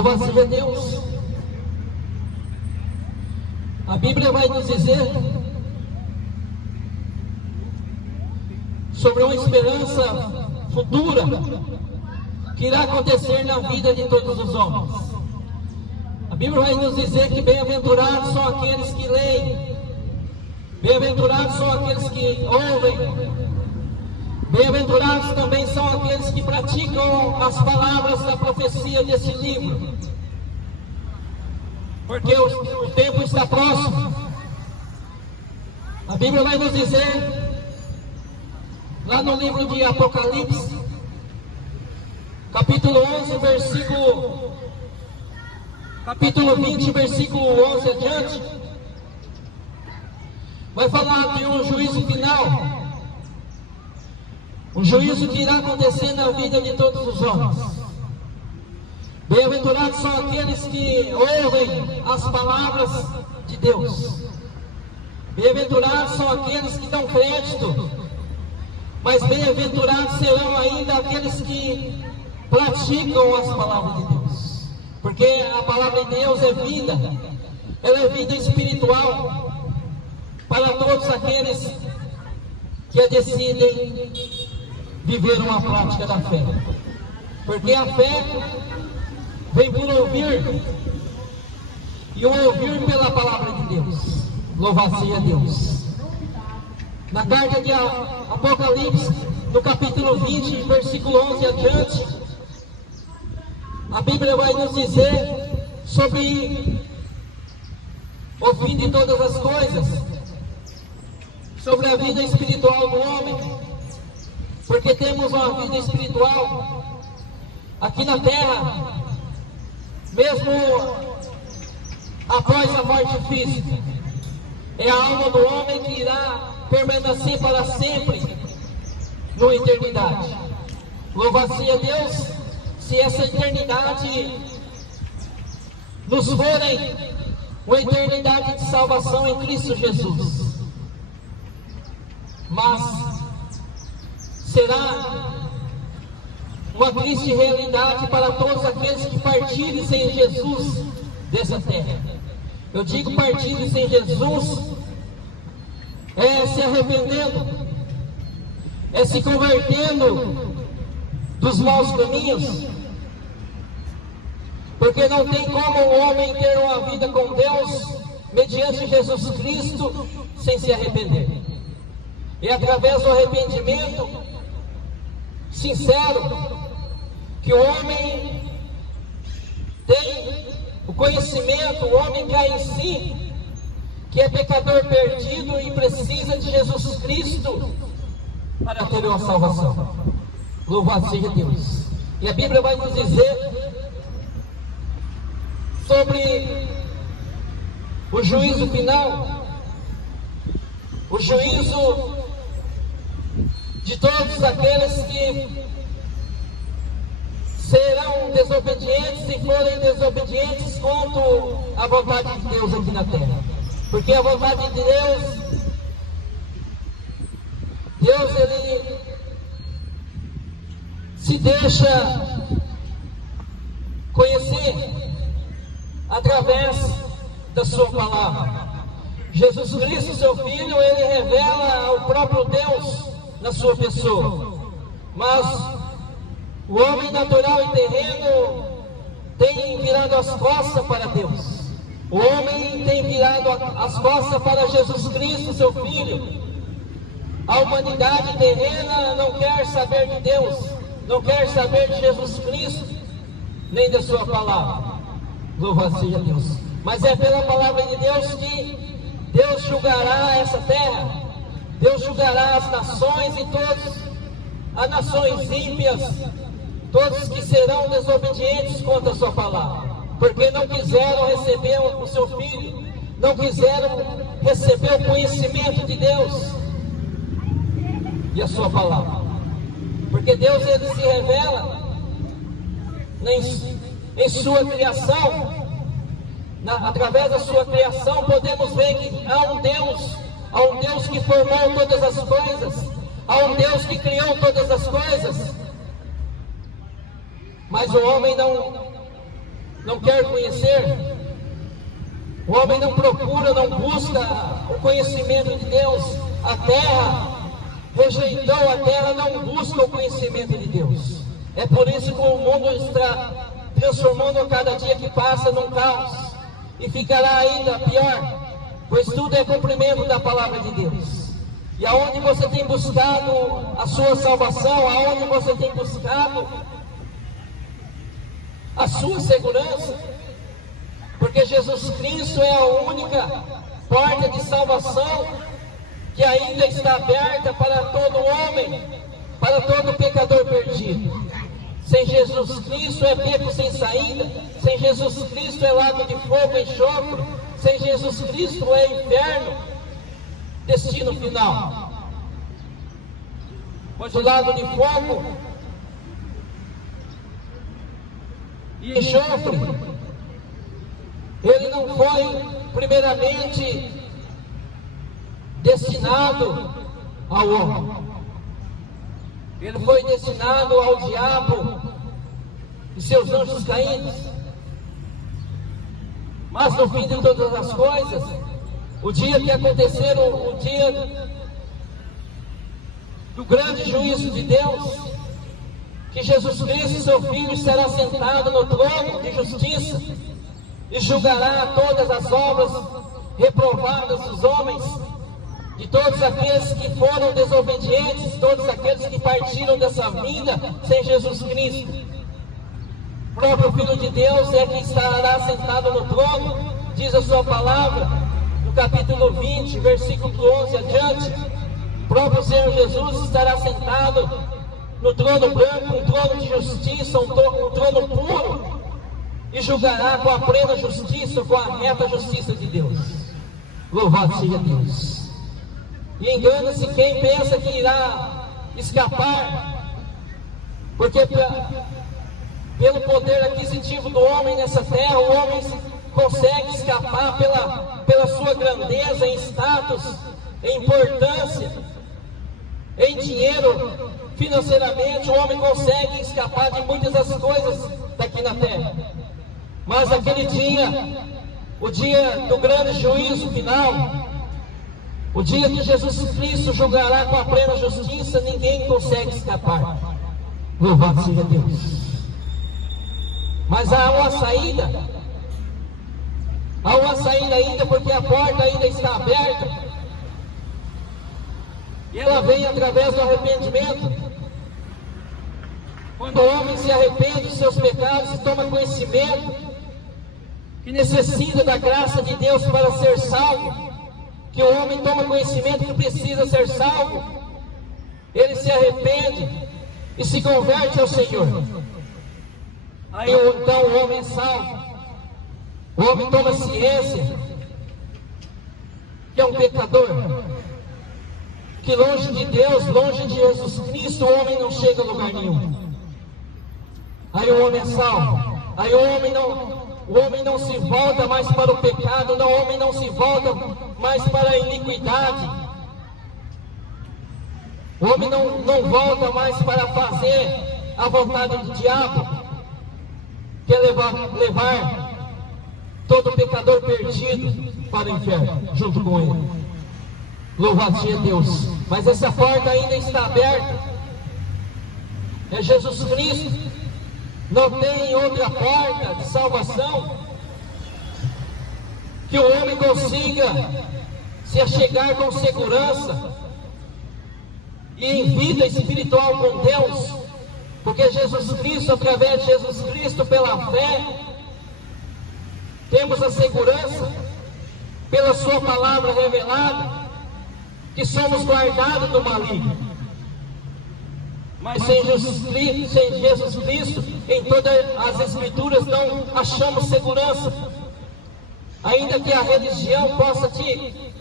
Louvado seja Deus. A Bíblia vai nos dizer sobre uma esperança futura que irá acontecer na vida de todos os homens. A Bíblia vai nos dizer que bem-aventurados são aqueles que leem, bem-aventurados são aqueles que ouvem, bem-aventurados também são aqueles que praticam as palavras da profecia desse livro, porque o tempo está próximo. A Bíblia vai nos dizer, lá no livro de Apocalipse, capítulo 11, capítulo 20, versículo 11 adiante, vai falar de um juízo final, um juízo que irá acontecer na vida de todos os homens. Bem-aventurados são aqueles que ouvem as palavras de Deus. Bem-aventurados são aqueles que dão crédito, mas bem-aventurados serão ainda aqueles que praticam as palavras de Deus, porque a palavra de Deus é vida, ela é vida espiritual para todos aqueles que decidem viver uma prática da fé, porque a fé vem por ouvir, e o ouvir pela palavra de Deus. Louvado seja Deus. Na carta de Apocalipse, no capítulo 20, versículo 11 adiante, a Bíblia vai nos dizer sobre o fim de todas as coisas, sobre a vida espiritual do homem, porque temos uma vida espiritual aqui na terra, mesmo após a morte física. É a alma do homem que irá permanecer para sempre na eternidade. Louvado seja Deus, se essa eternidade nos forem uma eternidade de salvação em Cristo Jesus. Mas será uma triste realidade para todos aqueles que partirem sem Jesus dessa terra. Eu digo partirem sem Jesus, é se arrependendo, é se convertendo dos maus caminhos, porque não tem como o homem ter uma vida com Deus mediante Jesus Cristo sem se arrepender. E através do arrependimento sincero que o homem tem o conhecimento, o homem cai em si, que é pecador perdido e precisa de Jesus Cristo para ter uma salvação. Louvado seja Deus. E a Bíblia vai nos dizer sobre o juízo final, o juízo de todos aqueles que serão desobedientes e forem desobedientes contra a vontade de Deus aqui na terra. Porque a vontade de Deus ele se deixa conhecer através da sua palavra. Jesus Cristo, seu Filho, ele revela o próprio Deus na sua pessoa. Mas o homem natural e terreno tem virado as costas para Deus. O homem tem virado as costas para Jesus Cristo, seu Filho. A humanidade terrena não quer saber de Deus, não quer saber de Jesus Cristo, nem da sua palavra. Louvado seja Deus. Mas é pela palavra de Deus que Deus julgará essa terra. Deus julgará as nações e todas as nações ímpias, todos que serão desobedientes contra a sua palavra, porque não quiseram receber o seu Filho, não quiseram receber o conhecimento de Deus e a sua palavra. Porque Deus ele se revela em sua criação. Através da sua criação podemos ver que há um Deus que formou todas as coisas, há um Deus que criou todas as coisas. Mas o homem não quer conhecer. O homem não procura, não busca o conhecimento de Deus. A terra rejeitou, a terra não busca o conhecimento de Deus. É por isso que o mundo está transformando a cada dia que passa num caos, e ficará ainda pior, pois tudo é cumprimento da palavra de Deus. E aonde você tem buscado a sua salvação, aonde você tem buscado a sua segurança, porque Jesus Cristo é a única porta de salvação que ainda está aberta para todo homem, para todo pecador perdido. Sem Jesus Cristo é beco sem saída, sem Jesus Cristo é lago de fogo e enxofre, sem Jesus Cristo é inferno, destino final. Pois o lago de fogo e enxofre, ele não foi primeiramente destinado ao homem. Ele foi destinado ao diabo e seus anjos caídos. Mas no fim de todas as coisas, o dia que acontecer, o dia do grande juízo de Deus, que Jesus Cristo, seu Filho, será sentado no trono de justiça e julgará todas as obras reprovadas dos homens, de todos aqueles que foram desobedientes, todos aqueles que partiram dessa vida sem Jesus Cristo. O próprio Filho de Deus é que estará sentado no trono, diz a sua palavra, no capítulo 20, versículo 11 adiante. O próprio Senhor Jesus estará sentado no trono branco, um trono de justiça, um trono puro, e julgará com a plena justiça, com a reta justiça de Deus. Louvado seja Deus. E engana-se quem pensa que irá escapar, porque pelo poder aquisitivo do homem nessa terra, o homem consegue escapar pela sua grandeza, em status, em importância, em dinheiro, financeiramente. O homem consegue escapar de muitas das coisas daqui na terra. Mas aquele dia, o dia do grande juízo final, o dia que Jesus Cristo julgará com a plena justiça, ninguém consegue escapar. Louvado seja Deus. Mas há uma saída ainda, porque a porta ainda está aberta, e ela vem através do arrependimento. Quando o homem se arrepende dos seus pecados e toma conhecimento que necessita da graça de Deus para ser salvo, que o homem toma conhecimento que precisa ser salvo, ele se arrepende e se converte ao Senhor. Aí então o homem é salvo. O homem toma ciência que é um pecador, que longe de Deus, longe de Jesus Cristo, o homem não chega a lugar nenhum. Aí o homem é salvo. Aí o homem não se volta mais para o pecado, o homem não se volta mais para a iniquidade. O homem não volta mais para fazer a vontade do diabo, que é levar todo pecador perdido para o inferno, junto com ele. Louvado seja Deus. Mas essa porta ainda está aberta. É Jesus Cristo. Não tem outra porta de salvação que o homem consiga se achegar com segurança e em vida espiritual com Deus, porque Jesus Cristo, através de Jesus Cristo, pela fé, temos a segurança, pela sua palavra revelada, que somos guardados do maligno. Mas sem Jesus Cristo, em todas as Escrituras não achamos segurança. Ainda que a religião possa te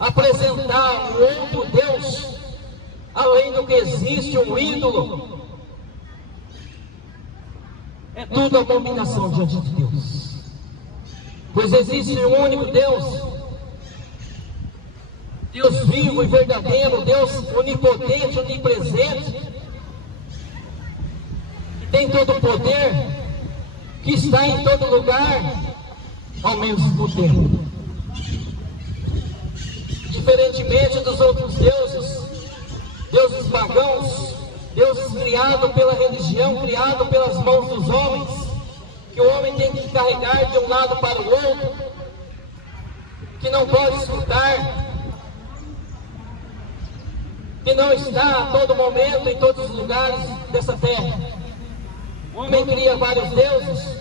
apresentar um outro Deus, além do que existe, um ídolo, é tudo abominação diante de Deus. Pois existe um único Deus, Deus vivo e verdadeiro, Deus onipotente, onipresente, que tem todo o poder, que está em todo lugar ao mesmo tempo. Diferentemente dos outros deuses, deuses pagãos, deuses criados pela religião, criados pelas mãos dos homens, que o homem tem que carregar de um lado para o outro, que não pode escutar, que não está a todo momento em todos os lugares dessa terra. O homem cria vários deuses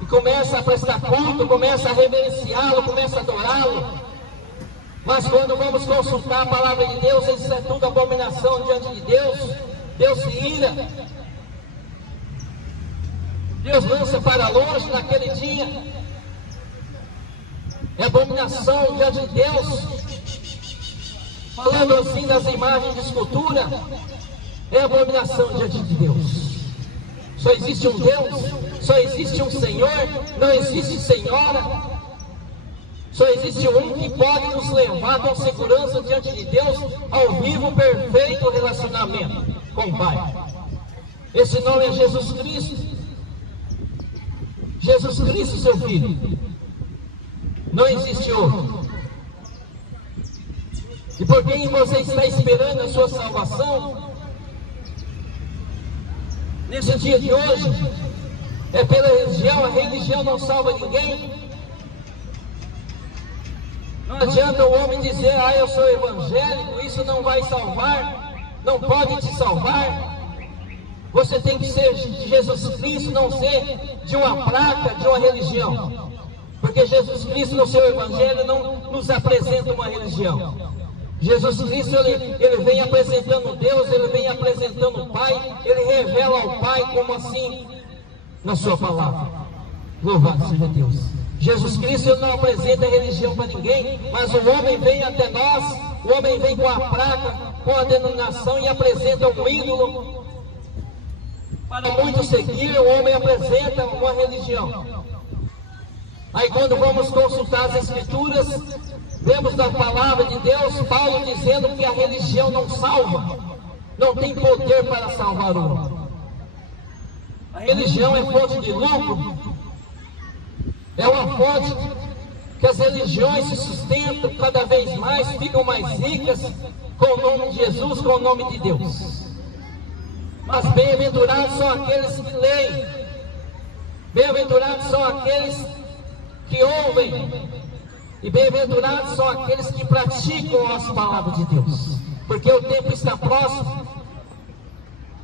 e começa a prestar culto, começa a reverenciá-lo, começa a adorá-lo. Mas quando vamos consultar a palavra de Deus, isso é tudo abominação diante de Deus. Deus se ira. Deus lança para longe naquele dia. É abominação diante de Deus. Falando assim das imagens de escultura, é abominação diante de Deus. Só existe um Deus, só existe um Senhor, não existe senhora. Só existe um que pode nos levar com segurança diante de Deus ao vivo, perfeito relacionamento com o Pai. Esse nome é Jesus Cristo. Jesus Cristo, seu Filho. Não existe outro. E por quem você está esperando a sua salvação? Nesse dia de hoje, é pela religião. A religião não salva ninguém. Não adianta o homem dizer, eu sou evangélico, isso não vai salvar, não pode te salvar. Você tem que ser de Jesus Cristo, não ser de uma placa, de uma religião. Porque Jesus Cristo no seu evangelho não nos apresenta uma religião. Jesus Cristo, ele vem apresentando Deus, ele vem apresentando o Pai, ele revela ao Pai como assim na sua palavra. Louvado seja Deus. Jesus Cristo não apresenta religião para ninguém, mas o homem vem até nós, o homem vem com a placa, com a denominação e apresenta um ídolo. Para muitos seguir, o homem apresenta uma religião. Aí quando vamos consultar as Escrituras, vemos da palavra de Deus, Paulo dizendo que a religião não salva, não tem poder para salvar o homem. A religião é fonte de lucro, é uma fonte que as religiões se sustentam cada vez mais, ficam mais ricas com o nome de Jesus, com o nome de Deus. Mas bem-aventurados são aqueles que leem, bem-aventurados são aqueles que ouvem, e bem-aventurados são aqueles que praticam as palavras de Deus, porque o tempo está próximo.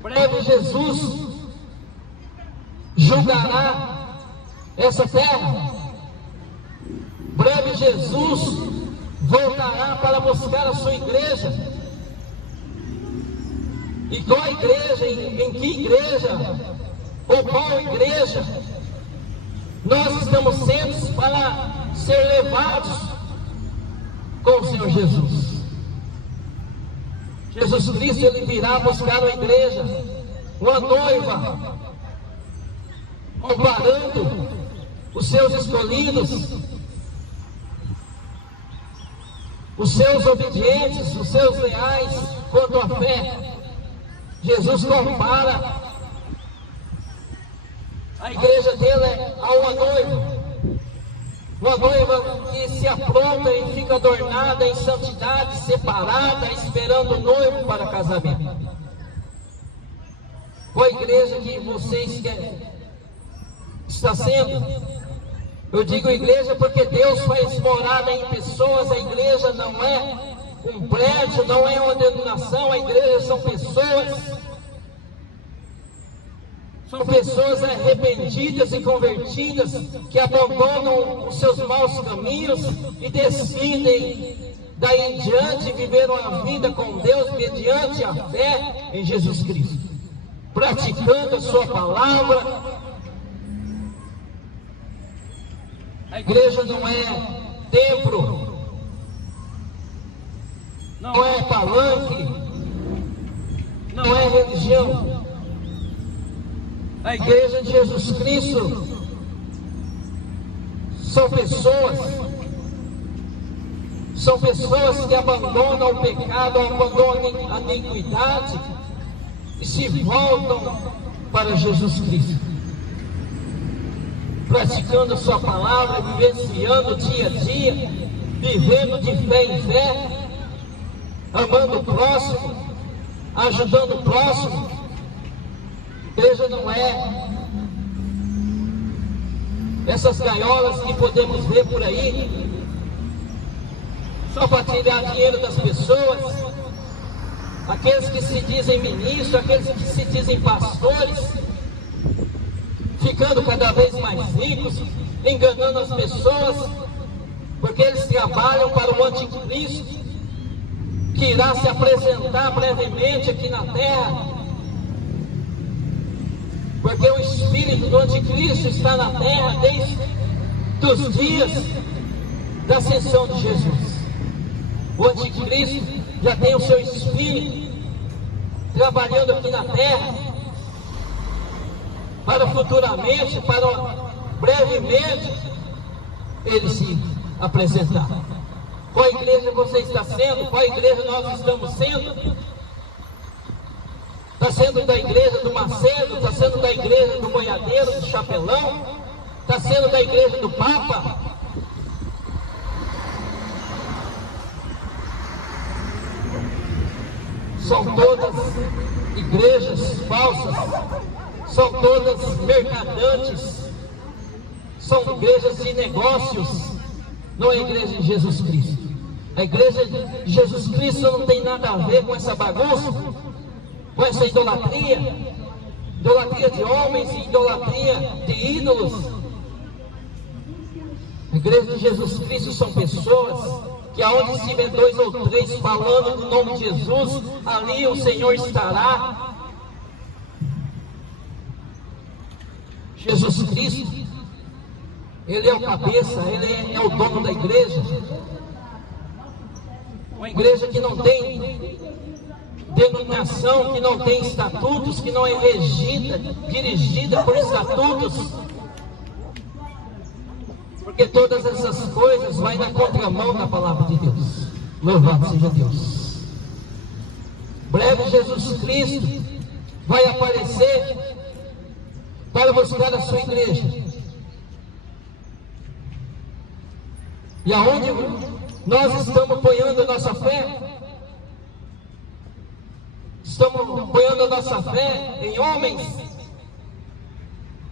Breve Jesus julgará essa terra. Breve Jesus voltará para buscar a sua igreja. E qual igreja? Em que igreja? Ou qual igreja? Nós estamos sendo para ser levados com o Senhor Jesus. Jesus Cristo, ele virá buscar uma igreja, uma noiva, comparando os seus escolhidos, os seus obedientes, os seus leais quanto à fé. Jesus compara a igreja dele a uma noiva que se apronta e fica adornada em santidade, separada, esperando o noivo para casamento. Qual a igreja que vocês querem? Está sendo? Eu digo igreja porque Deus faz morada em pessoas. A igreja não é um prédio, não é uma denominação. A igreja são pessoas. São pessoas arrependidas e convertidas que abandonam os seus maus caminhos e decidem daí em diante viver uma vida com Deus mediante a fé em Jesus Cristo, praticando a sua palavra. A igreja não é templo, não é palanque, não é religião. A igreja de Jesus Cristo são pessoas que abandonam o pecado, abandonam a iniquidade e se voltam para Jesus Cristo. praticando a sua palavra, vivenciando dia a dia, vivendo de fé em fé, amando o próximo, ajudando o próximo. Igreja não é essas gaiolas que podemos ver por aí, só para tirar dinheiro das pessoas, aqueles que se dizem ministros, aqueles que se dizem pastores, ficando cada vez mais ricos, enganando as pessoas, porque eles trabalham para o anticristo, que irá se apresentar brevemente aqui na terra, porque o espírito do anticristo está na terra desde os dias da ascensão de Jesus. O anticristo já tem o seu espírito trabalhando aqui na terra, para futuramente, para brevemente, ele se apresentar. Qual igreja você está sendo? Qual igreja nós estamos sendo? Está sendo da igreja do Macedo? Está sendo da igreja do Boiadeiro, do Chapelão? Está sendo da igreja do Papa? São todas igrejas falsas, são todas mercadantes, são igrejas de negócios, não é a igreja de Jesus Cristo. A igreja de Jesus Cristo não tem nada a ver com essa bagunça, com essa idolatria de homens e idolatria de ídolos. A igreja de Jesus Cristo são pessoas que aonde se vê 2 ou 3 falando no nome de Jesus, ali o Senhor estará. Jesus Cristo, Ele é o cabeça, Ele é o dono da igreja. Uma igreja que não tem denominação, que não tem estatutos, que não é dirigida por estatutos, porque todas essas coisas vai na contramão da palavra de Deus. Louvado seja Deus. Breve Jesus Cristo vai aparecer para buscar a sua igreja. E aonde nós estamos apoiando a nossa fé? Estamos apoiando a nossa fé em homens,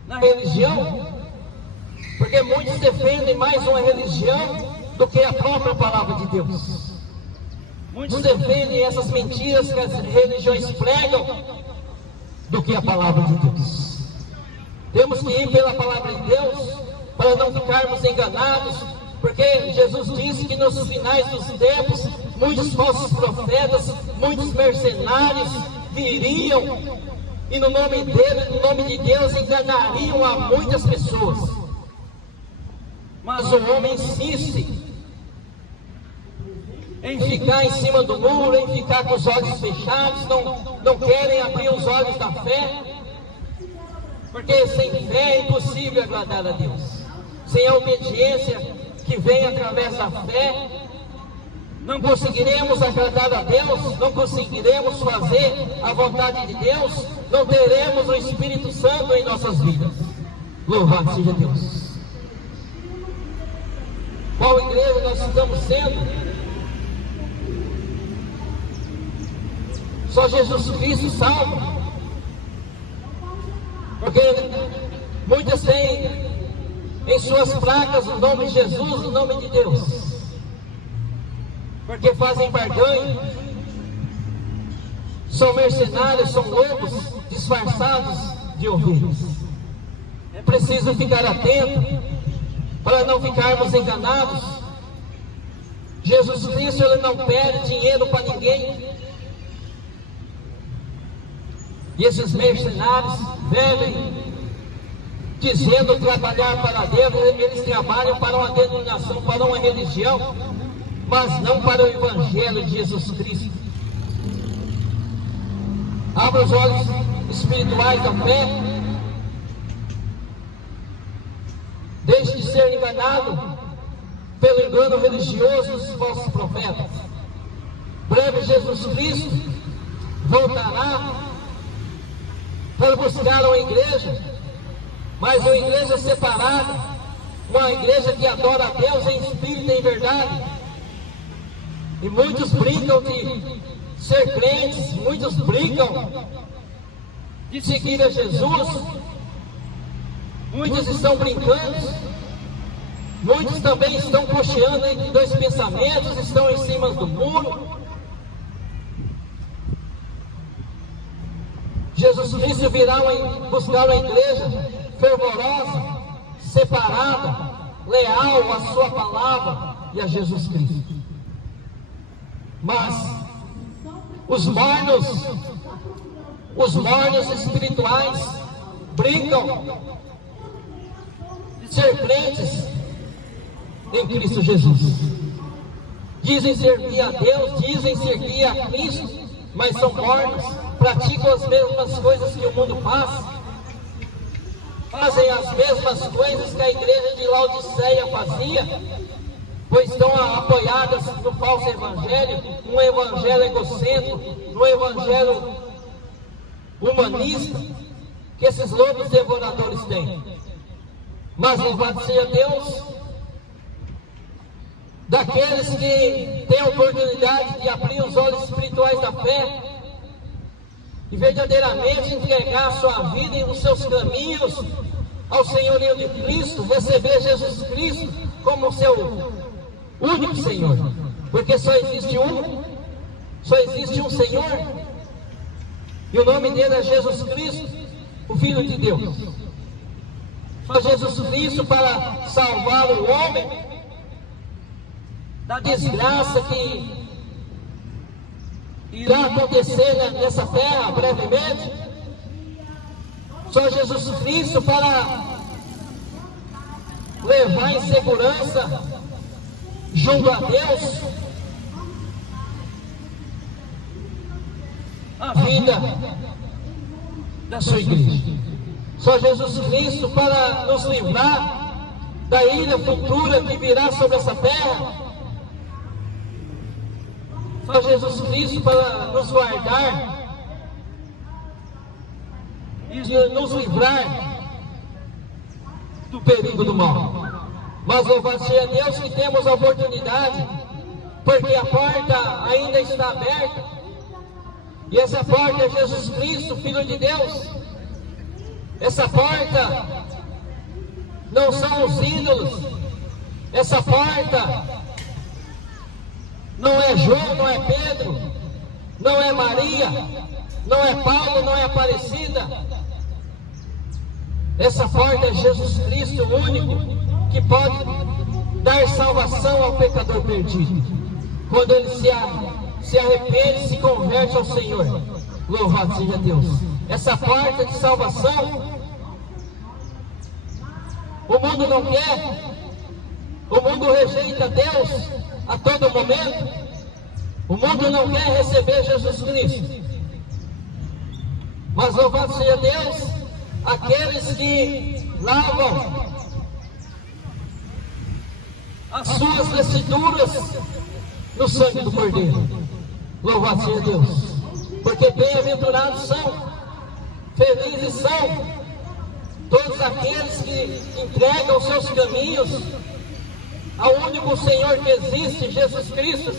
na religião, porque muitos defendem mais uma religião do que a própria palavra de Deus. Muitos defendem essas mentiras que as religiões pregam do que a palavra de Deus. Temos que ir pela palavra de Deus para não ficarmos enganados, porque Jesus disse que nos finais dos tempos muitos falsos profetas, muitos mercenários viriam e no nome dele, no nome de Deus, enganariam a muitas pessoas. Mas o homem insiste em ficar em cima do muro, em ficar com os olhos fechados, não querem abrir os olhos da fé, porque sem fé é impossível agradar a Deus. Sem a obediência que vem através da fé, não conseguiremos agradar a Deus, não conseguiremos fazer a vontade de Deus, não teremos o Espírito Santo em nossas vidas. Louvado seja Deus. Qual igreja nós estamos sendo? Só Jesus Cristo salva. Porque muitas têm em suas placas o nome de Jesus, o nome de Deus, porque fazem barganha, são mercenários, são lobos disfarçados de ovelhas. É preciso ficar atento para não ficarmos enganados. Jesus Cristo, Ele não pede dinheiro para ninguém. E esses mercenários devem, dizendo trabalhar para Deus, eles trabalham para uma denominação, para uma religião, mas não para o Evangelho de Jesus Cristo. Abra os olhos espirituais da fé. Deixe de ser enganado pelo engano religioso dos falsos profetas. Breve Jesus Cristo voltará para buscar uma igreja Mas uma igreja separada, uma igreja que adora a Deus em espírito e em verdade. E muitos brincam de ser crentes, muitos brincam de seguir a Jesus, muitos estão brincando, muitos também estão cocheando entre dois pensamentos, estão em cima do muro. Jesus Cristo virá buscar uma igreja fervorosa, separada, leal à sua palavra e a Jesus Cristo. Mas os mornos espirituais brincam de ser crentes em Cristo Jesus. Dizem servir a Deus, dizem servir a Cristo, mas são mornos, praticam as mesmas coisas que o mundo faz, fazem as mesmas coisas que a igreja de Laodiceia fazia, pois estão apoiadas no falso evangelho, um evangelho egocêntrico, um evangelho humanista, que esses lobos devoradores têm. Mas louvado seja Deus, daqueles que têm a oportunidade de abrir os olhos espirituais da fé, e verdadeiramente entregar a sua vida e os seus caminhos ao senhorio de Cristo, receber Jesus Cristo como seu único Senhor, porque só existe um Senhor, e o nome dele é Jesus Cristo, o Filho de Deus. Só Jesus Cristo para salvar o homem da desgraça que irá acontecer nessa terra brevemente. Só Jesus Cristo para levar em segurança junto a Deus a vida da sua igreja. Só Jesus Cristo para nos livrar da ira futura que virá sobre essa terra. Só Jesus Cristo para nos guardar e nos livrar do perigo do mal. Mas louvado seja Deus que temos a oportunidade, porque a porta ainda está aberta, e essa porta é Jesus Cristo, Filho de Deus. Essa porta não são os ídolos, essa porta não é João, não é Pedro, não é Maria, não é Paulo, não é Aparecida. Essa porta é Jesus Cristo, o único que pode dar salvação ao pecador perdido, quando ele se arrepende e se converte ao Senhor. Louvado seja Deus. Essa porta de salvação o mundo não quer, o mundo rejeita Deus a todo momento, o mundo não quer receber Jesus Cristo. Mas louvado seja Deus, aqueles que lavam as suas vestiduras no sangue do Cordeiro. Louvado seja Deus, porque bem-aventurados são, felizes são todos aqueles que entregam os seus caminhos ao único Senhor que existe, Jesus Cristo, o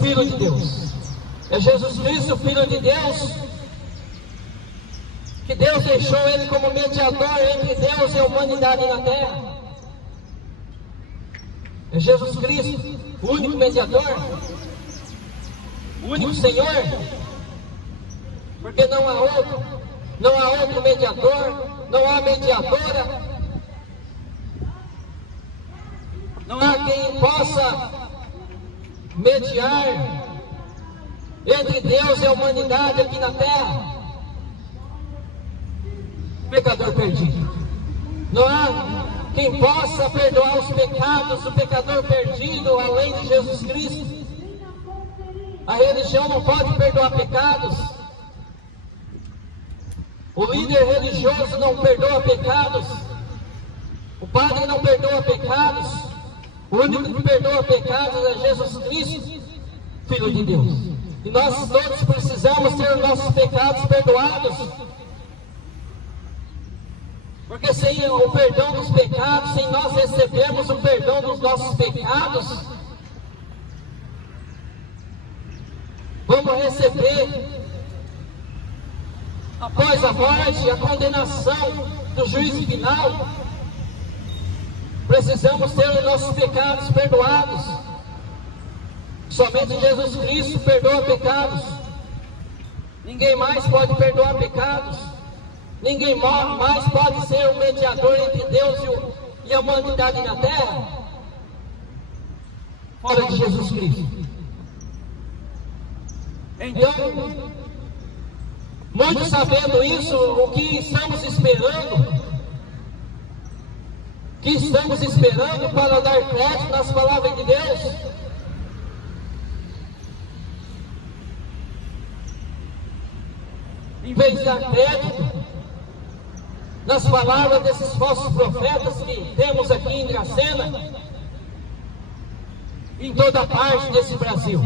Filho de Deus. É Jesus Cristo, o Filho de Deus, que Deus deixou ele como mediador entre Deus e a humanidade na terra. É Jesus Cristo, o único mediador, o único Senhor, porque não há outro mediador, não há mediadora, não há quem possa mediar entre Deus e a humanidade aqui na terra. Pecador perdido, não há quem possa perdoar os pecados do pecador perdido além de Jesus Cristo. A religião não pode perdoar pecados, o líder religioso não perdoa pecados, o padre não perdoa pecados. O único que perdoa pecados é Jesus Cristo, Filho de Deus. E nós todos precisamos ter os nossos pecados perdoados. Porque sem o perdão dos pecados, sem nós recebermos o perdão dos nossos pecados, vamos receber, após a morte, a condenação do juízo final. Precisamos ter os nossos pecados perdoados. Somente Jesus Cristo perdoa pecados. Ninguém mais pode perdoar pecados. Ninguém mais pode ser o mediador entre Deus e a humanidade na terra, fora de Jesus Cristo. Então, muitos sabendo isso, o que estamos esperando? Que estamos esperando para dar crédito nas palavras de Deus? Em vez de dar crédito nas palavras desses falsos profetas que temos aqui em Dracena, em toda parte desse Brasil.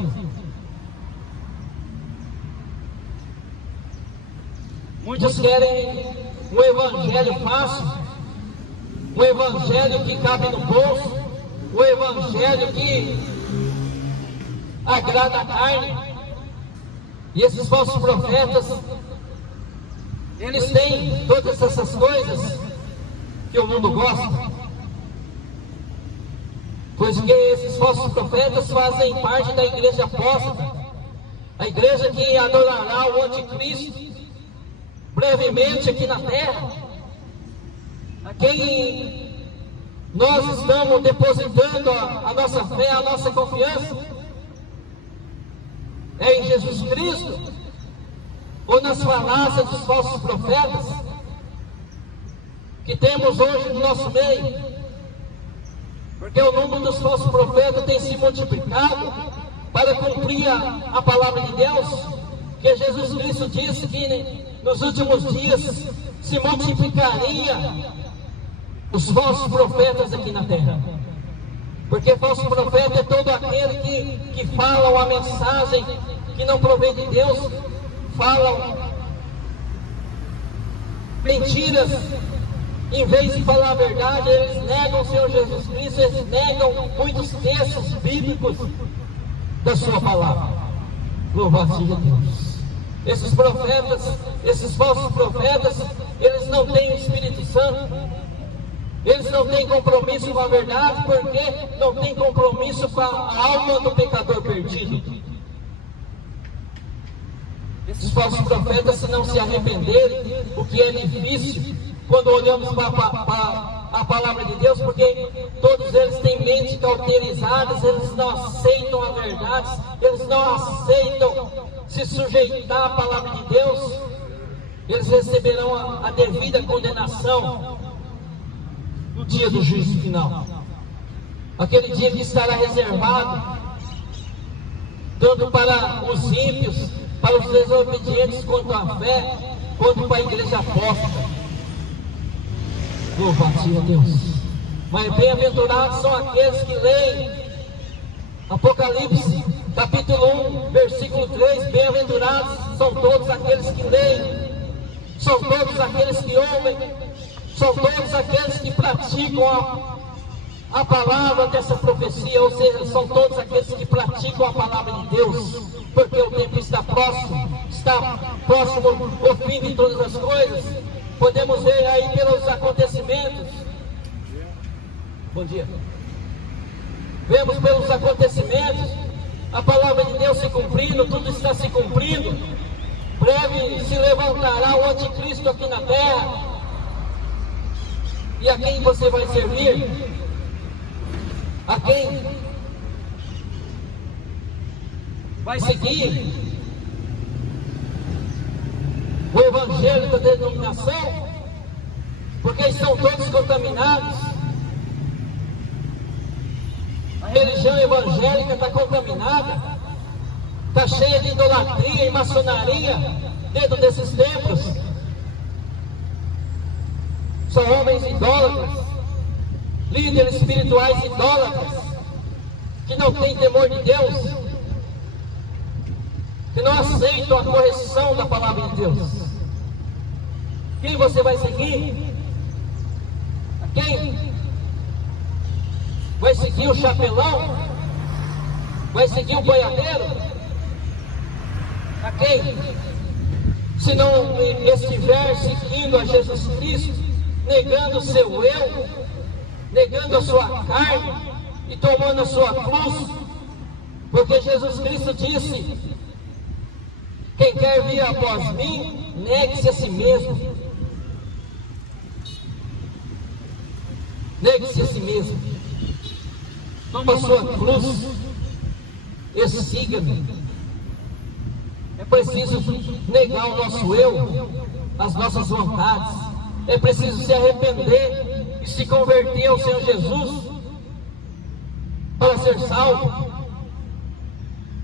Muitos querem um evangelho fácil, um evangelho que cabe no bolso, um evangelho que agrada a carne. E esses falsos profetas, eles têm todas essas coisas que o mundo gosta, pois que esses falsos profetas fazem parte da igreja apóstata, a igreja que adorará o anticristo brevemente aqui na terra, a quem nós estamos depositando a nossa fé, a nossa confiança, é em Jesus Cristo, ou nas falácias dos falsos profetas que temos hoje no nosso meio, porque o número dos falsos profetas tem se multiplicado para cumprir a palavra de Deus, que Jesus Cristo disse que nos últimos dias se multiplicaria os falsos profetas aqui na terra. Porque falso profeta é todo aquele que fala uma mensagem que não provém de Deus, falam mentiras, em vez de falar a verdade, eles negam o Senhor Jesus Cristo, eles negam muitos textos bíblicos da sua palavra. Louvado seja Deus. Esses profetas, esses falsos profetas, eles não têm o Espírito Santo, eles não têm compromisso com a verdade, porque não têm compromisso com a alma do pecador perdido. Esses falsos profetas, se não se arrependerem, o que é difícil quando olhamos para a palavra de Deus, porque todos eles têm mente cauterizadas, eles não aceitam a verdade, eles não aceitam se sujeitar à palavra de Deus, eles receberão a devida condenação no dia do juízo final, aquele dia que estará reservado tanto para os ímpios, para os desobedientes quanto à fé, quanto para a igreja apóstata. Louvado seja Deus. Mas bem-aventurados são aqueles que leem Apocalipse capítulo 1, versículo 3. Bem-aventurados são todos aqueles que leem, são todos aqueles que ouvem, são todos aqueles que praticam a palavra dessa profecia, ou seja, são todos aqueles que praticam a palavra de Deus, porque o tempo está próximo o fim de todas as coisas. Podemos ver aí pelos acontecimentos. Bom dia. Vemos pelos acontecimentos a palavra de Deus se cumprindo, tudo está se cumprindo. Breve se levantará o anticristo aqui na terra. E a quem você vai servir? A quem vai seguir o evangelho da denominação? Porque estão todos contaminados. A religião evangélica está contaminada, está cheia de idolatria e maçonaria dentro desses templos. São homens idólatras, líderes espirituais idólatras, que não têm temor de Deus, que não aceitam a correção da palavra de Deus. Quem você vai seguir? Quem vai seguir o chapelão? Vai seguir o boiadeiro? A quem? Se não estiver seguindo a Jesus Cristo, negando o seu eu, negando a sua carne e tomando a sua cruz, porque Jesus Cristo disse: quem quer vir após mim, negue-se a si mesmo. Negue-se a si mesmo. Toma a sua cruz e siga-me. É preciso negar o nosso eu, as nossas vontades. É preciso se arrepender e se converter ao Senhor Jesus para ser salvo.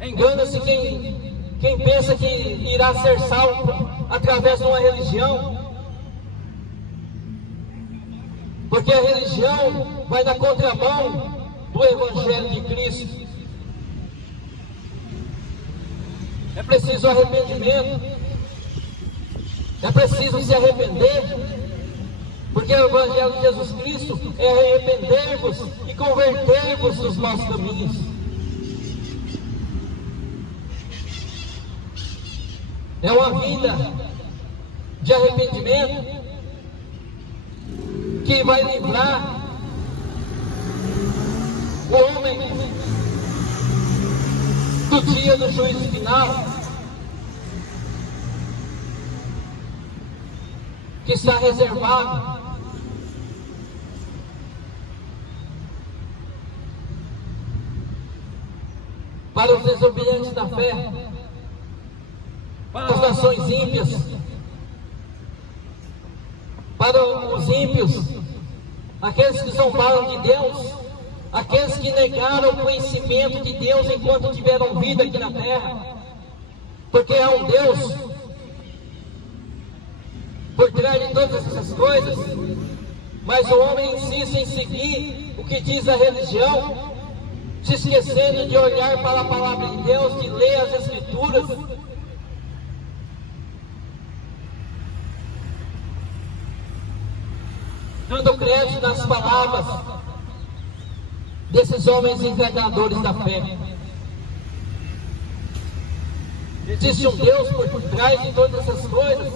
Engana-se quem pensa que irá ser salvo através de uma religião, porque a religião vai na contramão do Evangelho de Cristo. É preciso arrependimento, é preciso se arrepender, porque o Evangelho de Jesus Cristo é arrepender-vos e converter-vos dos maus caminhos. É uma vida de arrependimento que vai livrar o homem do dia do juízo final, que está reservado para os desobedientes da fé, para as nações ímpias, para os ímpios, aqueles que zombaram de Deus, aqueles que negaram o conhecimento de Deus enquanto tiveram vida aqui na terra, porque há um Deus por trás de todas essas coisas, mas o homem insiste em seguir o que diz a religião, se esquecendo de olhar para a palavra de Deus, de ler as Escrituras. Dando crédito nas palavras desses homens enganadores da fé. Existe um Deus por trás de todas essas coisas,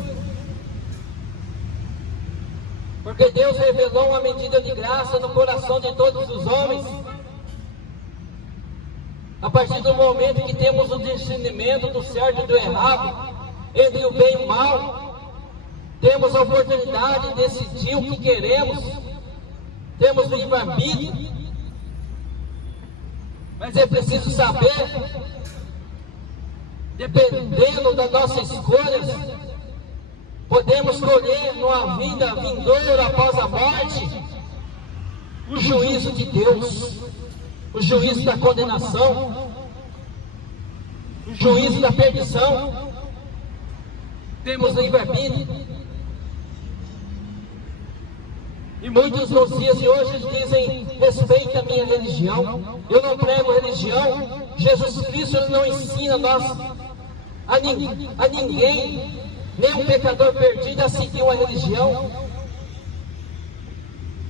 porque Deus revelou uma medida de graça no coração de todos os homens. A partir do momento que temos o discernimento do certo e do errado, entre o bem e o mal, temos a oportunidade de decidir o que queremos, temos livre-arbítrio, mas é preciso saber, dependendo das nossas escolhas, podemos colher numa vida vindoura após a morte o juízo de Deus, o juízo da condenação, o juízo da perdição. Temos livre-arbítrio. E muitos nos dias de hoje dizem: respeita a minha religião, eu não prego religião. Jesus Cristo não ensina a ninguém, nem um pecador perdido, a seguir uma religião.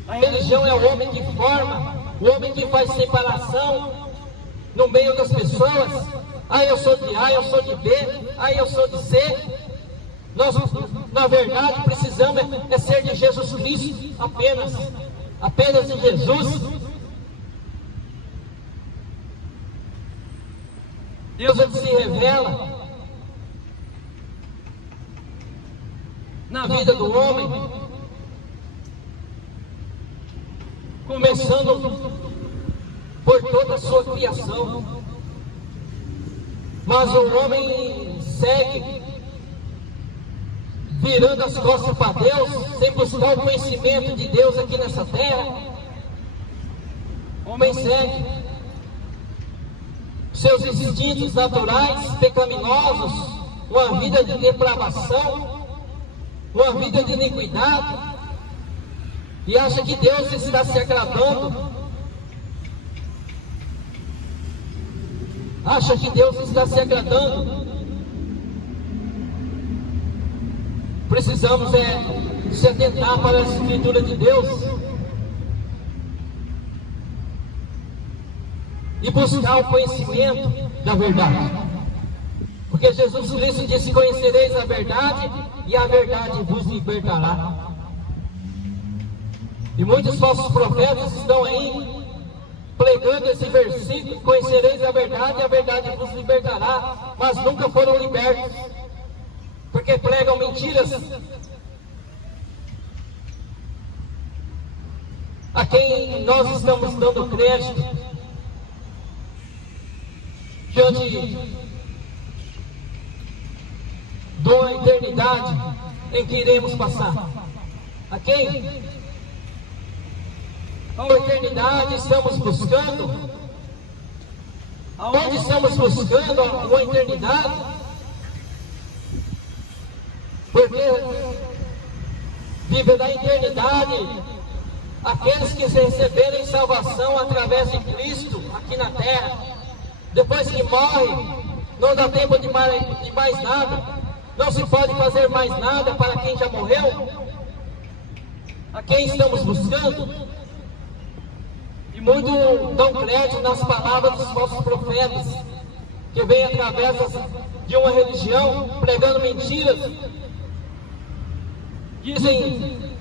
A religião é o homem que forma, o homem que faz separação no meio das pessoas. Eu sou de A, eu sou de B, eu sou de C. Nós, na verdade, precisamos ser de Jesus Cristo, apenas de Jesus. Deus, ele se revela na vida do homem, começando por toda a sua criação, mas o homem segue virando as costas para Deus, sem buscar o conhecimento de Deus aqui nessa terra. O homem segue seus instintos naturais, pecaminosos, uma vida de depravação, uma vida de iniquidade, e acha que Deus está se agradando, acha que Deus está se agradando. Precisamos se atentar para a Escritura de Deus, e buscar o conhecimento da verdade. Porque Jesus Cristo disse: conhecereis a verdade e a verdade vos libertará. E muitos falsos profetas estão aí pregando esse versículo: conhecereis a verdade e a verdade vos libertará, mas nunca foram libertos, porque pregam mentiras. A quem nós estamos dando crédito diante da eternidade em que iremos passar? A quem? A eternidade estamos buscando? Aonde estamos buscando a eternidade? Porque vive da eternidade aqueles que receberem salvação através de Cristo aqui na terra. Depois que morre, não dá tempo de mais nada, não se pode fazer mais nada para quem já morreu. A quem estamos buscando? E muitos dão crédito nas palavras dos falsos profetas, que vêm através de uma religião pregando mentiras. Dizem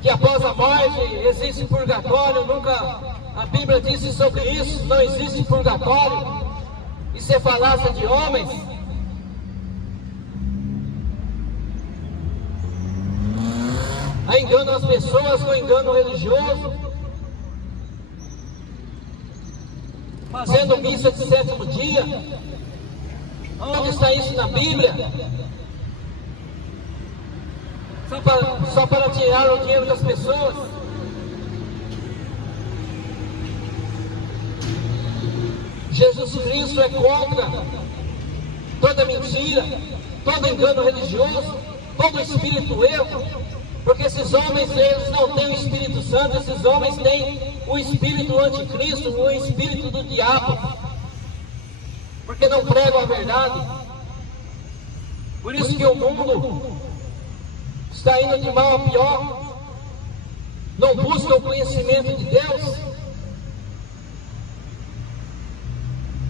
que após a morte existe purgatório. Nunca a Bíblia disse sobre isso. Não existe purgatório. Isso é falácia de homens. Aí enganam as pessoas com engano religioso, fazendo missa de sétimo dia. Onde está isso na Bíblia? Só para tirar o dinheiro das pessoas. Jesus Cristo é contra toda mentira, todo engano religioso, todo espírito erro. Porque esses homens, eles não têm o Espírito Santo, esses homens têm o espírito anticristo, o espírito do diabo, porque não pregam a verdade. Por isso que o mundo está indo de mal a pior, não busca o conhecimento de Deus.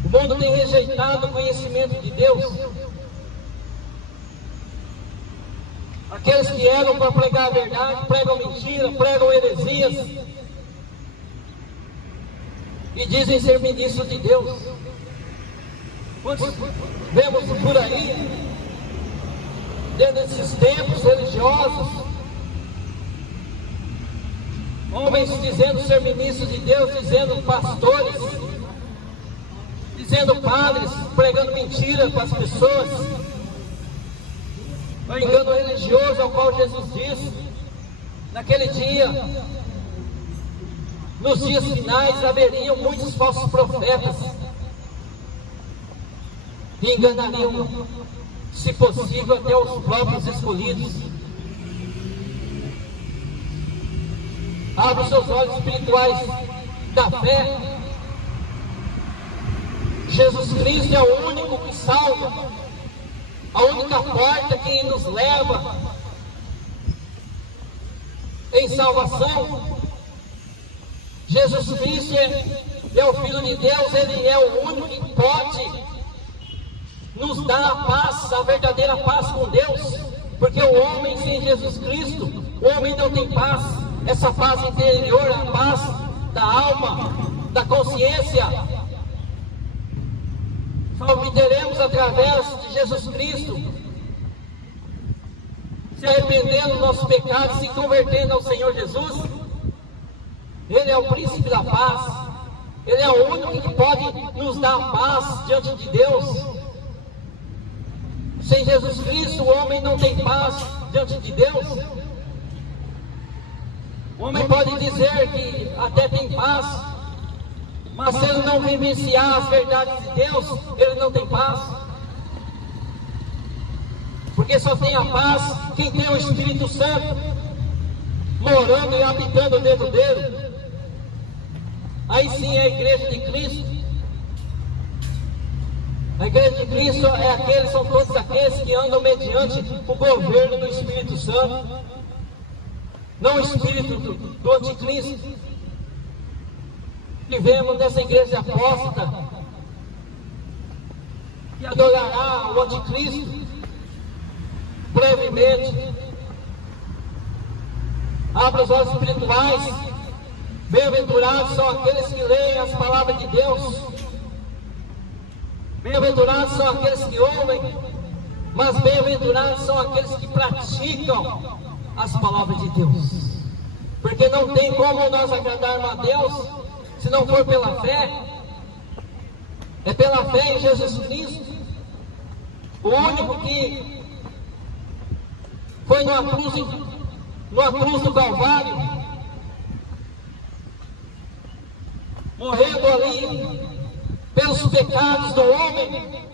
O mundo tem rejeitado o conhecimento de Deus. Aqueles que eram para pregar a verdade, pregam mentira, pregam heresias, e dizem ser ministros de Deus. Quantos vemos por aí, dentro desses tempos religiosos, homens dizendo ser ministros de Deus, dizendo pastores, dizendo padres, pregando mentira para as pessoas. O engano religioso ao qual Jesus disse: naquele dia, nos dias finais, haveriam muitos falsos profetas que enganariam, se possível, até os próprios escolhidos. Abra os seus olhos espirituais da fé. Jesus Cristo é o único que salva, a única porta que nos leva em salvação. Jesus Cristo é o Filho de Deus, Ele é o único que pode nos dar a paz, a verdadeira paz com Deus. Porque o homem sem Jesus Cristo, o homem não tem paz. Essa paz interior, a paz da alma, da consciência, só obteremos através de Jesus Cristo, se arrependendo dos nossos pecados, se convertendo ao Senhor Jesus. Ele é o príncipe da paz, Ele é o único que pode nos dar a paz diante de Deus. Sem Jesus Cristo, o homem não tem paz diante de Deus. O homem pode dizer que até tem paz, mas se ele não vivenciar as verdades de Deus, ele não tem paz. Porque só tem a paz quem tem o Espírito Santo morando e habitando dentro dele. Aí sim é a igreja de Cristo. A igreja de Cristo são todos aqueles que andam mediante o governo do Espírito Santo, não o espírito do anticristo. Vivemos nessa igreja apóstata que adorará o anticristo brevemente. Abra os olhos espirituais. Bem-aventurados são aqueles que leem as palavras de Deus. Bem-aventurados são aqueles que ouvem, mas bem-aventurados são aqueles que praticam as palavras de Deus. Porque não tem como nós agradarmos a Deus se não for pela fé. É pela fé em Jesus Cristo, o único que foi numa cruz do Calvário, morrendo ali pelos pecados do homem.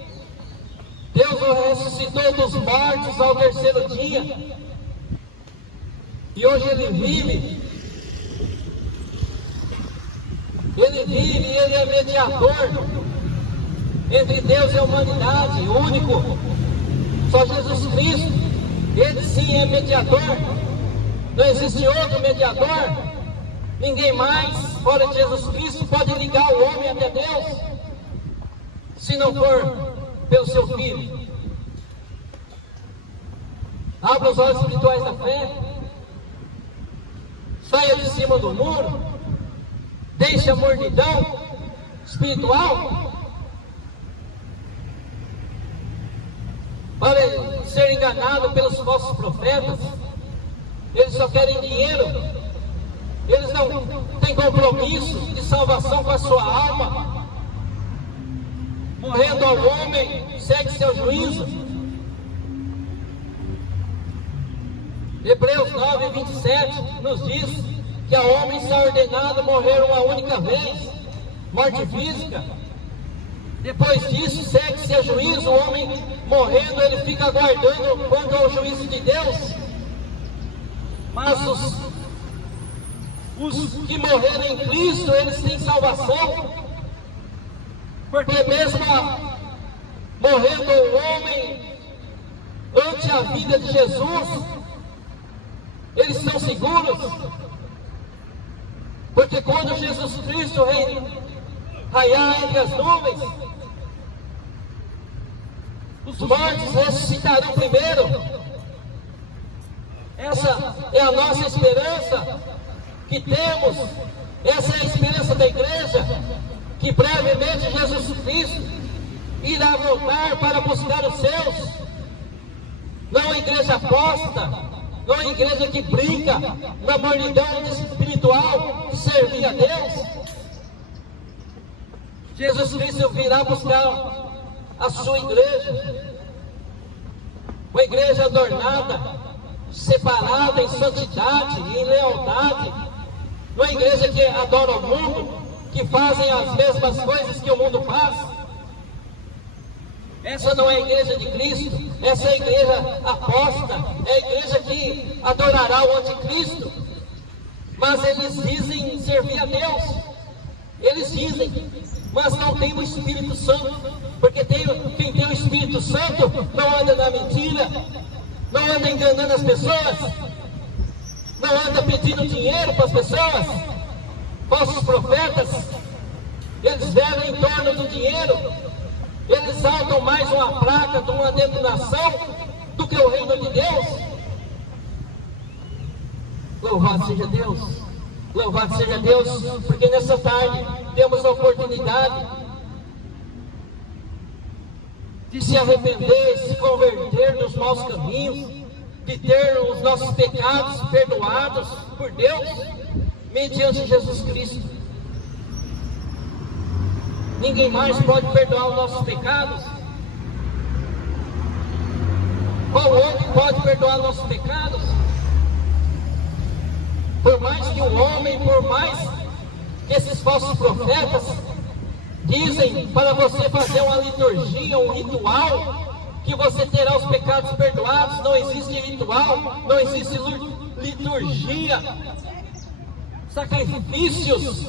Deus o ressuscitou dos mortos ao terceiro dia, e hoje Ele vive. Ele é mediador entre Deus e a humanidade, único, só Jesus Cristo. Ele sim é mediador, não existe outro mediador. Ninguém mais, fora de Jesus Cristo, pode ligar o homem até Deus, se não for pelo seu Filho. Abra os olhos espirituais da fé, saia de cima do muro, deixe a mordidão espiritual para ser enganado pelos falsos profetas. Eles só querem dinheiro, eles não têm compromisso de salvação com a sua alma. Morrendo ao homem, segue seu juízo. Hebreus 9, 27 nos diz que a homem está ordenado morrer uma única vez, morte física. Depois disso, segue seu juízo. O homem morrendo, ele fica aguardando quanto ao juízo de Deus. Mas os que morreram em Cristo, eles têm salvação, porque mesmo morrendo o homem ante a vida de Jesus, eles são seguros, porque quando Jesus Cristo raiar entre as nuvens, os mortos ressuscitarão primeiro. Essa é a nossa esperança que temos, essa é a esperança da igreja, que brevemente Jesus Cristo irá voltar para buscar os seus. Não a igreja apóstata, não a igreja que brinca na mordidão espiritual de servir a Deus. Jesus Cristo virá buscar a sua igreja, uma igreja adornada, separada em santidade e em lealdade, não é igreja que adora o mundo, que fazem as mesmas coisas que o mundo faz. Essa não é a igreja de Cristo, essa é a igreja apóstata, é a igreja que adorará o anticristo. Mas eles dizem servir a Deus, eles dizem, mas não tem o Espírito Santo, porque quem tem o Espírito Santo não anda na mentira, não anda enganando as pessoas, não anda pedindo dinheiro para as pessoas. Falsos profetas, eles vivem em torno do dinheiro, eles saltam mais uma placa de uma denominação do que o reino de Deus. Louvado seja Deus, louvado seja Deus, porque nessa tarde temos a oportunidade de se arrepender, se converter dos maus caminhos, de ter os nossos pecados perdoados por Deus, mediante Jesus Cristo. Ninguém mais pode perdoar os nossos pecados. Qual outro pode perdoar os nossos pecados? Por mais que o homem, por mais que esses falsos profetas dizem para você fazer uma liturgia, um ritual, que você terá os pecados perdoados, não existe ritual, não existe liturgia, sacrifícios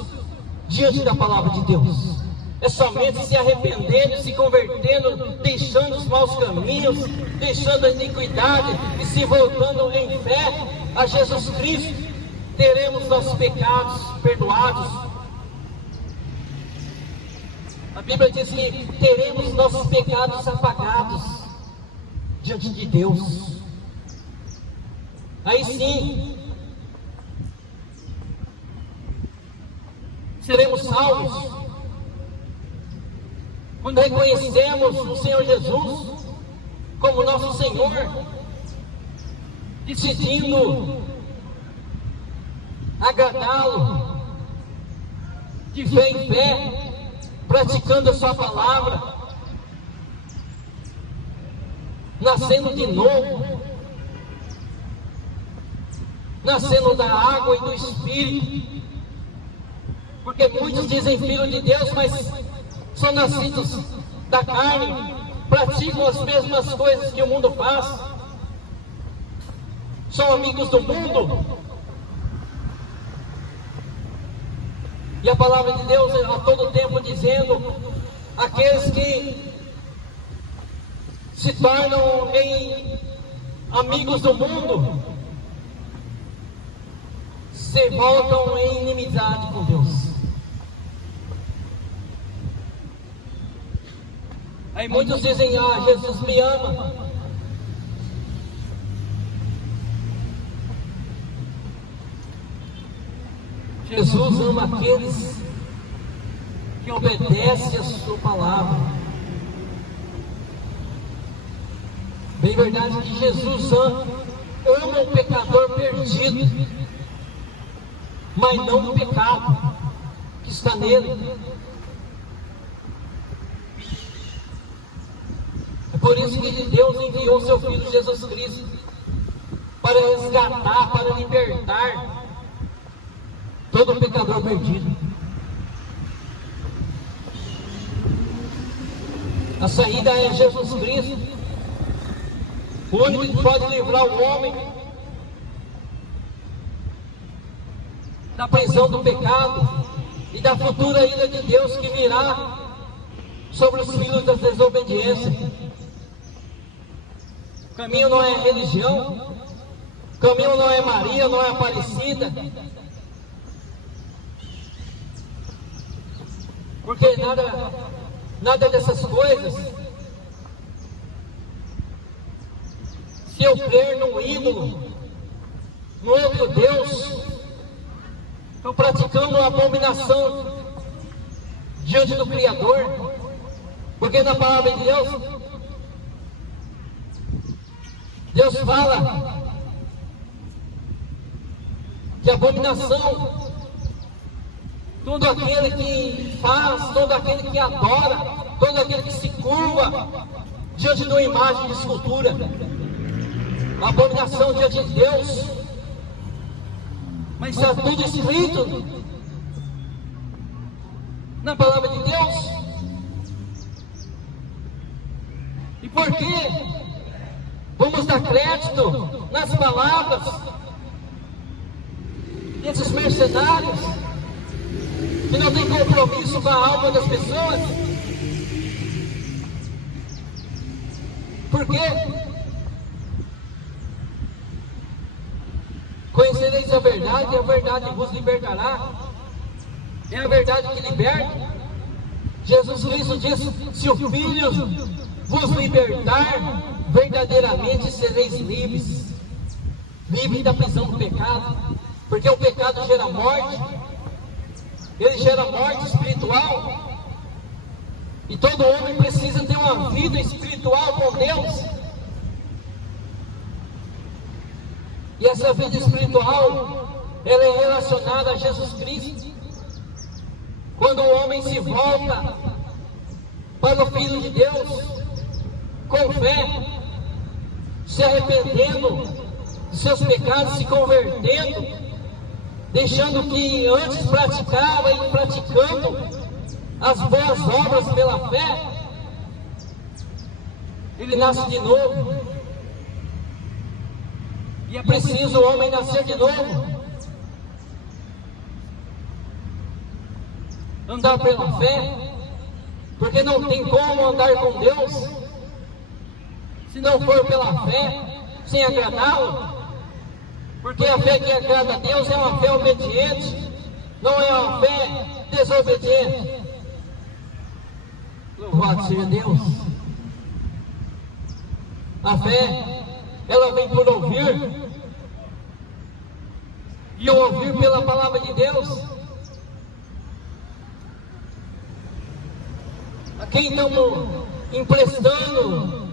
diante da palavra de Deus. É somente se arrependendo, se convertendo, deixando os maus caminhos, deixando a iniquidade e se voltando em fé a Jesus Cristo, teremos nossos pecados perdoados. A Bíblia diz que teremos nossos pecados apagados diante de Deus. Aí sim, seremos salvos quando reconhecemos o Senhor Jesus como nosso Senhor, decidindo agradá-lo de fé em fé, praticando a sua palavra, nascendo de novo, nascendo da água e do Espírito, porque muitos dizem filho de Deus, mas são nascidos da carne, praticam as mesmas coisas que o mundo faz, são amigos do mundo. E a palavra de Deus a todo tempo dizendo: aqueles que se tornam amigos do mundo se voltam em inimizade com Deus. Aí muitos dizem: ah, Jesus me ama. Jesus ama aqueles que obedecem a sua palavra. Bem verdade que Jesus ama o pecador perdido, mas não o pecado que está nele. É por isso que Deus enviou seu Filho Jesus Cristo para resgatar, para libertar todo pecador perdido. A saída é Jesus Cristo, o único que pode livrar o homem da prisão do pecado e da futura ira de Deus que virá sobre os filhos da desobediência. O caminho não é religião, o caminho não é Maria, não é Aparecida, porque nada dessas coisas. Se eu crer no ídolo, no outro Deus, estou praticando uma abominação diante do Criador, porque na palavra de Deus fala de abominação todo aquele que faz, todo aquele que adora, todo aquele que se curva diante de uma imagem de escultura. A abominação diante de Deus. Mas está tudo escrito na palavra de Deus. E por que vamos dar crédito nas palavras desses mercenários que não tem compromisso com a alma das pessoas? Por quê? Conhecereis a verdade, e a verdade vos libertará. É a verdade que liberta. Jesus Cristo disse: se o Filho vos libertar, verdadeiramente sereis livres. Livres da prisão do pecado, porque o pecado gera morte. Ele gera morte espiritual, e todo homem precisa ter uma vida espiritual com Deus. E essa vida espiritual, ela é relacionada a Jesus Cristo. Quando o homem se volta para o Filho de Deus, com fé, se arrependendo de seus pecados, se convertendo, deixando o que antes praticava e praticando as boas obras pela fé, ele nasce de novo. E é preciso o homem nascer de novo, andar pela fé, porque não tem como andar com Deus se não for pela fé, sem agradá-lo. Porque a fé que agrada a Deus é uma fé obediente, não é uma fé desobediente. Louvado seja Deus. A fé, ela vem por ouvir, e ouvir pela palavra de Deus. A quem estamos emprestando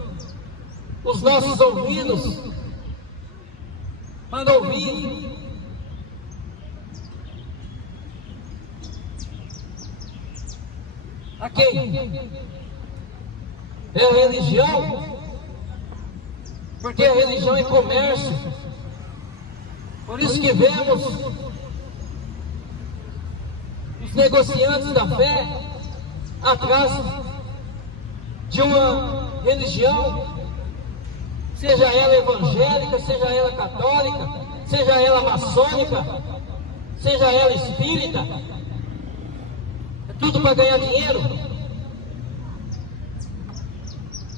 os nossos ouvidos para ouvir? A quem? É a religião, porque a religião é comércio. Por isso que vemos os negociantes da fé atrás de uma religião, seja ela evangélica, seja ela católica, seja ela maçônica, seja ela espírita. É tudo para ganhar dinheiro.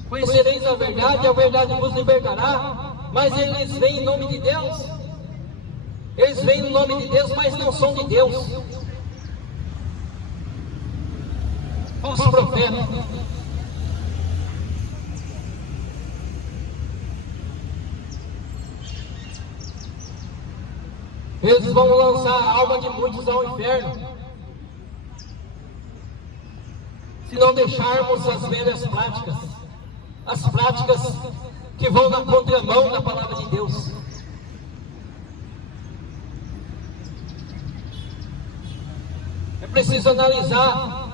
Conhecereis a verdade, e a verdade vos libertará. Mas eles vêm em nome de Deus. Eles vêm no nome de Deus, mas não são de Deus. Falso profeta. Eles vão lançar a alma de muitos ao inferno, se não deixarmos as velhas práticas, as práticas que vão na contramão da palavra de Deus. É preciso analisar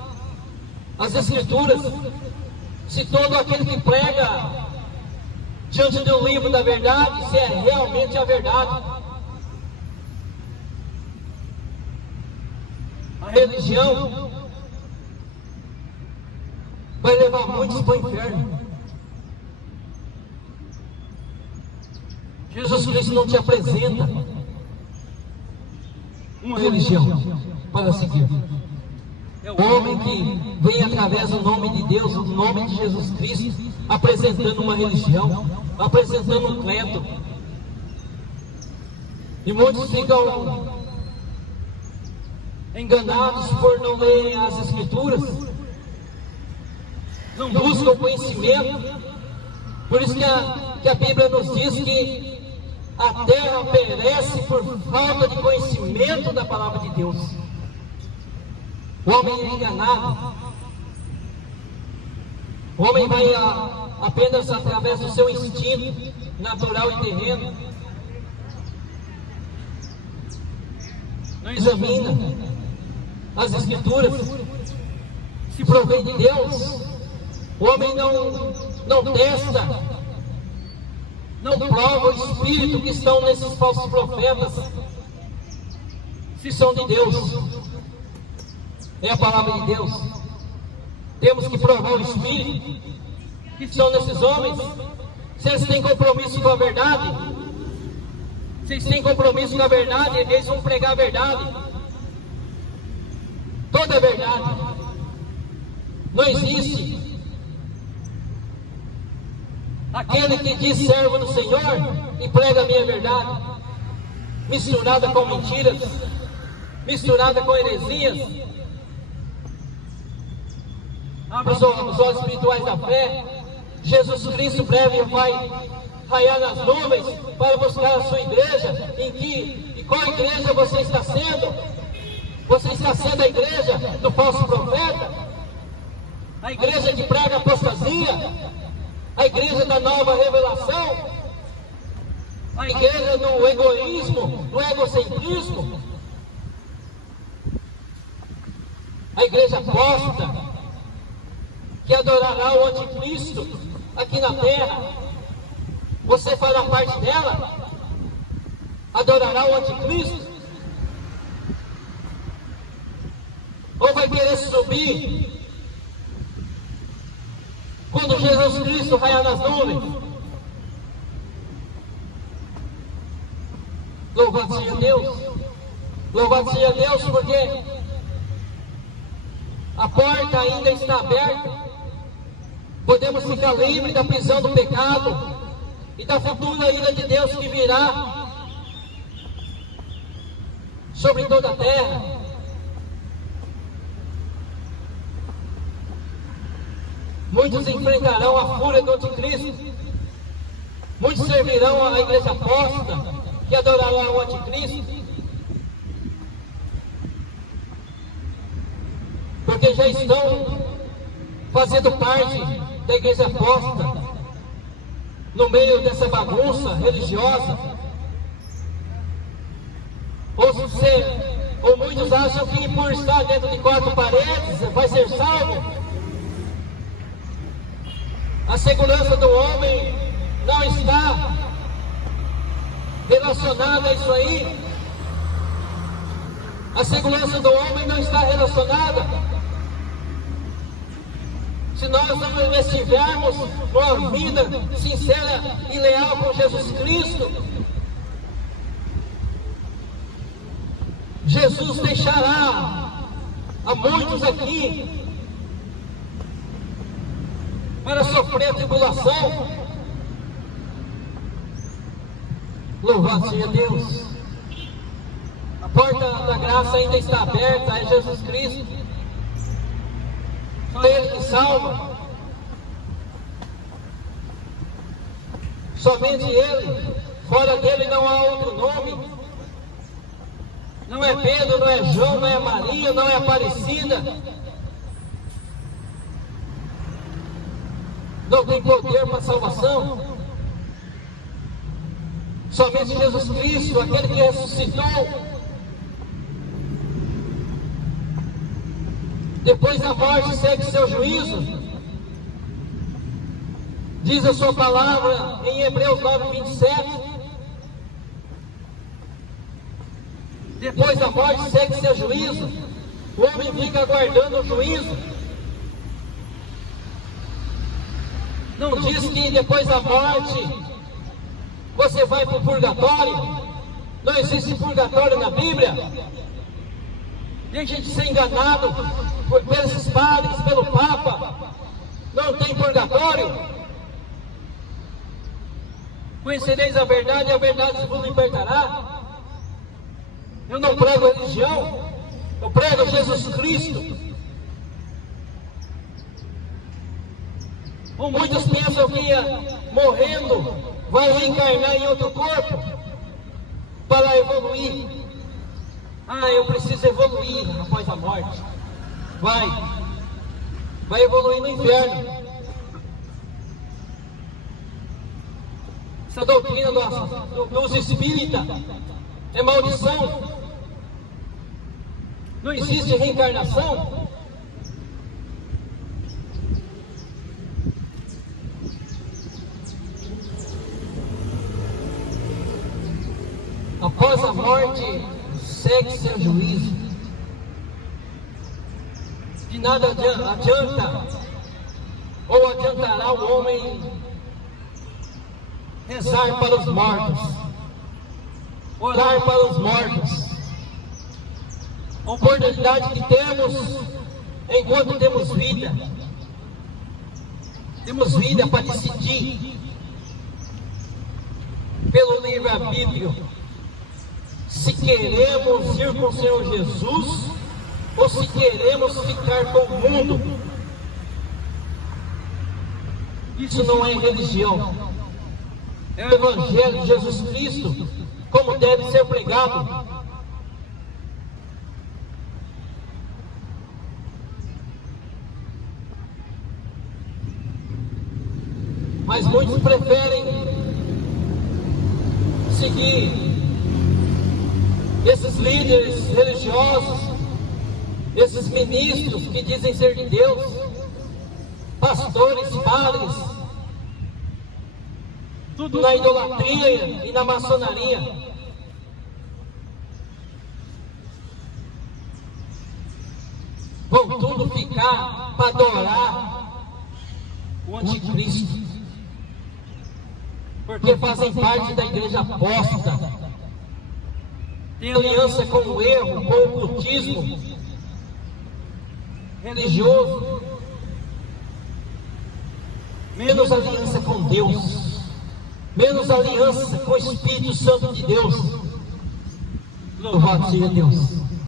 as Escrituras, se todo aquele que prega diante do livro da verdade, se é realmente a verdade. A religião vai levar muitos para o inferno. Jesus Cristo não te apresenta uma religião para seguir. É o homem que vem através do nome de Deus, do nome de Jesus Cristo, apresentando uma religião, apresentando um credo. E muitos ficam enganados por não lerem as Escrituras, não buscam conhecimento. Por isso que a Bíblia nos diz que a terra perece por falta de conhecimento da palavra de Deus. O homem é enganado. O homem vai apenas através do seu instinto natural e terreno. Não examina as Escrituras, se provém de Deus. O homem não testa, não prova o espírito que estão nesses falsos profetas, se são de Deus. É a palavra de Deus. Temos que provar o espírito que estão nesses homens, se eles têm compromisso com a verdade. Se eles têm compromisso com a verdade, eles vão pregar a verdade, toda a verdade. Não existe aquele que diz servo do Senhor e prega a minha verdade, misturada com mentiras, misturada com heresias. Abra os olhos espirituais da fé. Jesus Cristo breve vai raiar nas nuvens para buscar a sua igreja. E qual igreja você está sendo? Você está sendo a igreja do falso profeta, a igreja que prega apostasia, a igreja da nova revelação, a igreja do egoísmo, do egocentrismo, a igreja aposta, que adorará o anticristo aqui na terra. Você fará parte dela? Adorará o anticristo? Ou vai querer subir quando Jesus Cristo raiar nas nuvens? Louvado seja Deus. Louvado seja Deus, porque a porta ainda está aberta. Podemos ficar livres da prisão do pecado e da futura ira de Deus que virá sobre toda a terra. Muitos enfrentarão a fúria do anticristo. Muitos servirão à igreja apóstata, que adorará o anticristo. Porque já estão fazendo parte da igreja apóstata, no meio dessa bagunça religiosa. Ou muitos acham que por estar dentro de quatro paredes vai ser salvo. A segurança do homem não está relacionada a isso aí. A segurança do homem não está relacionada. Se nós não estivermos uma vida sincera e leal com Jesus Cristo, Jesus deixará a muitos aqui para sofrer a tribulação. Louvado seja Deus. A porta da graça ainda está aberta, é Jesus Cristo. Só Ele que salva. Somente Ele. Fora dele não há outro nome. Não é Pedro, não é João, não é Maria, não é Aparecida. Não tem poder para salvação. Somente Jesus Cristo, aquele que ressuscitou. Depois da morte segue seu juízo. Diz a sua palavra em Hebreus 9:27. Depois da morte segue seu juízo. O homem fica aguardando o juízo. Não diz que depois da morte você vai para o purgatório. Não existe purgatório na Bíblia. Tem gente ser enganado pelos padres, pelo Papa. Não tem purgatório. Conhecereis a verdade e a verdade vos libertará. Eu não prego religião, eu prego Jesus Cristo. Muitos pensam que morrendo vai reencarnar em outro corpo para evoluir. Eu preciso evoluir após a morte. Vai evoluir no inferno. Essa doutrina dos espíritas é maldição. Não existe reencarnação. Após a morte, segue seu juízo. De nada adianta, ou adiantará o homem rezar para os mortos, orar para os mortos. A oportunidade que temos enquanto temos vida. Temos vida para decidir pelo livre-arbítrio se queremos ir com o Senhor Jesus ou se queremos ficar com o mundo. Isso não é religião, é o Evangelho de Jesus Cristo, como deve ser pregado. Mas muitos preferem seguir esses líderes religiosos, esses ministros que dizem ser de Deus, pastores, padres, tudo na idolatria e na maçonaria. Vão tudo ficar para adorar o anticristo, porque fazem parte da igreja apóstata, tem aliança com o erro, com o cultismo religioso, menos aliança com Deus, menos aliança com o Espírito Santo de Deus. Louvado seja Deus.